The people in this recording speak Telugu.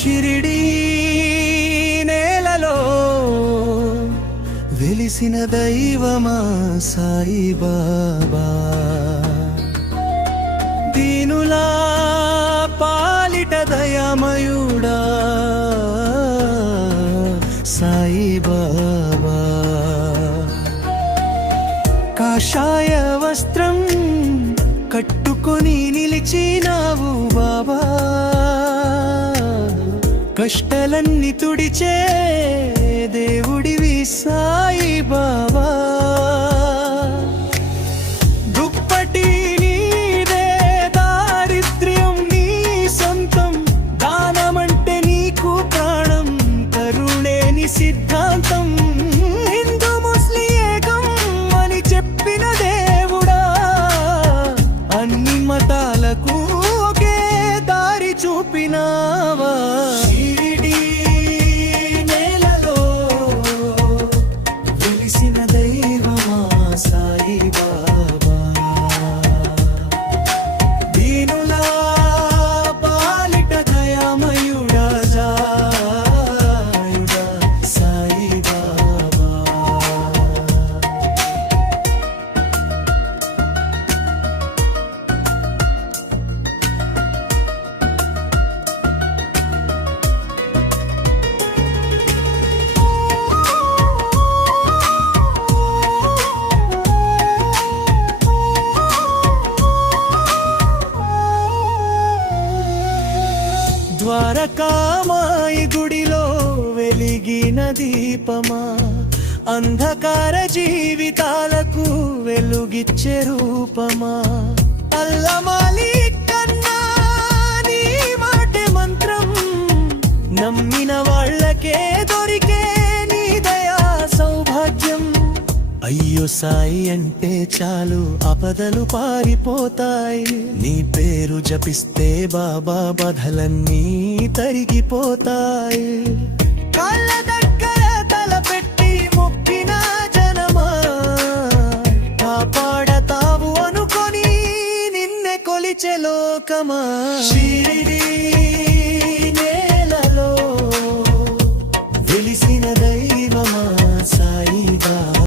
షిరిడి నేలలో వెలిసిన దైవమా సాయి బాబా దీనులా పాలిట దయామయుడా సాయిబాబా. కాషాయ వస్త్రం కట్టుకొని నిలిచినావు బాబా. కష్టలన్నీ తుడిచే దేవుడివి సాయి బాబా దుప్పటి నీదే దారిద్ర్యం నీ సొంతం. దానమంటే నీకు ప్రాణం కరుణే సిద్ధాంతం. హిందూ ముస్లిం ఏకం అని చెప్పిన దేవుడా. అన్ని మతాలకు ఒకే దారి చూపినావా. ద్వారకామాయి గుడిలో వెలిగిన దీపమా? అంధకార జీవితాలకు వెలుగిచ్చే రూపమా? అల్లమాలి కన్నా నీ మాటే మంత్రం. నమ్మిన వాళ్ళకే అయ్యో సాయి అంటే చాలు అపదలు పారిపోతాయి. నీ పేరు జపిస్తే బాబా బాధలన్నీ తరిగిపోతాయి. కాళ్ళ దగ్గర తలపెట్టి మొక్కిన జనమా కాపాడతావు అనుకొని నిన్నె కొలిచె లోకమా. షిరిడీ